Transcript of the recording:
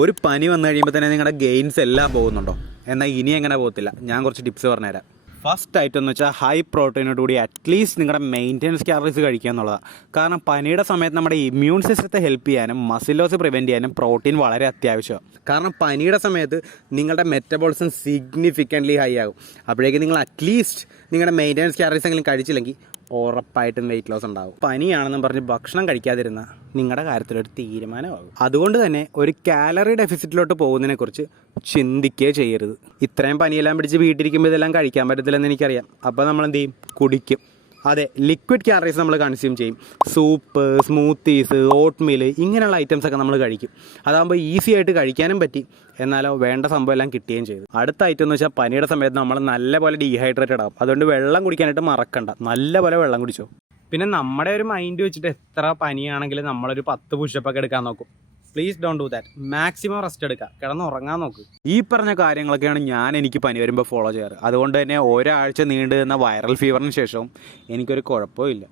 ഒരു പനി വന്നു കഴിയുമ്പോൾ തന്നെ നിങ്ങളുടെ ഗെയിൻസ് എല്ലാം പോകുന്നുണ്ടോ? എന്നാൽ ഇനി എങ്ങനെ പോകത്തില്ല. ഞാൻ കുറച്ച് ടിപ്സ് പറഞ്ഞുതരാം. ഫസ്റ്റ് ആയിട്ടെന്ന് വെച്ചാൽ ഹൈ പ്രോട്ടീനോട് കൂടി അറ്റ്ലീസ്റ്റ് നിങ്ങളുടെ മെയിൻ്റെനൻസ് കാലറീസ് കഴിക്കുക എന്നുള്ളതാണ്. കാരണം പനിയുടെ സമയത്ത് നമ്മുടെ ഇമ്മ്യൂൺ സിസ്റ്റത്തെ ഹെൽപ്പ് ചെയ്യാനും മസിൽ ലോസ് പ്രിവെൻറ്റ് ചെയ്യാനും പ്രോട്ടീൻ വളരെ അത്യാവശ്യമാണ്. കാരണം പനിയുടെ സമയത്ത് നിങ്ങളുടെ മെറ്റബോളിസം സിഗ്നിഫിക്കൻ്റ്ലി ഹൈ ആകും. അപ്പോഴേക്കും നിങ്ങൾ അറ്റ്ലീസ്റ്റ് നിങ്ങളുടെ മെയിൻ്റെനൻസ് കാലറീസ് എങ്കിലും കഴിച്ചില്ലെങ്കിൽ ഉറപ്പായിട്ടും വെയിറ്റ് ലോസ് ഉണ്ടാകും. പനിയാണെന്നും പറഞ്ഞ് ഭക്ഷണം കഴിക്കാതിരുന്ന നിങ്ങളുടെ കാര്യത്തിലൊരു തീരുമാനമാകും. അതുകൊണ്ട് തന്നെ ഒരു കാലറി ഡെഫിസിറ്റിലോട്ട് പോകുന്നതിനെക്കുറിച്ച് ചിന്തിക്കുകയേ ചെയ്യരുത്. ഇത്രയും പനിയെല്ലാം പിടിച്ച് വീട്ടിലിരിക്കുമ്പോൾ ഇതെല്ലാം കഴിക്കാൻ പറ്റത്തില്ലെന്ന് എനിക്കറിയാം. അപ്പോൾ നമ്മൾ എന്ത് ചെയ്യും? കുടിക്കും. അതെ, ലിക്വിഡ് കാലറീസ് നമ്മൾ കൺസ്യൂം ചെയ്യും. സൂപ്പ്, സ്മൂത്തീസ്, ഓട്ട് മീൽ, ഇങ്ങനെയുള്ള ഐറ്റംസൊക്കെ നമ്മൾ കഴിക്കും. അതാകുമ്പോൾ ഈസി ആയിട്ട് കഴിക്കാനും പറ്റി, എന്നാലോ വേണ്ട സംഭവം എല്ലാം കിട്ടുകയും ചെയ്തു. അടുത്ത ഐറ്റം എന്ന് വെച്ചാൽ പനിയുടെ സമയത്ത് നമ്മൾ നല്ലപോലെ ഡീഹൈഡ്രേറ്റഡ് ആകും. അതുകൊണ്ട് വെള്ളം കുടിക്കാനായിട്ട് മറക്കണ്ട. നല്ലപോലെ വെള്ളം കുടിച്ചോ. പിന്നെ നമ്മുടെ ഒരു മൈൻഡ് വെച്ചിട്ട് എത്ര പനിയാണെങ്കിലും നമ്മളൊരു 10 പുഷപ്പൊക്കെ എടുക്കാൻ നോക്കും. Please don't do that. Maximum rest എടുക്കുക, കിടന്ന് ഉറങ്ങാൻ നോക്ക്. ഈ പറഞ്ഞ കാര്യങ്ങളൊക്കെയാണ് എനിക്ക് പനി വരുമ്പോൾ ഫോളോ ചെയ്യാറ്. അതുകൊണ്ട് തന്നെ ഒരാഴ്ച നീണ്ടു നിന്ന വൈറൽ ഫീവറിന് ശേഷവും എനിക്കൊരു കുഴപ്പമില്ല.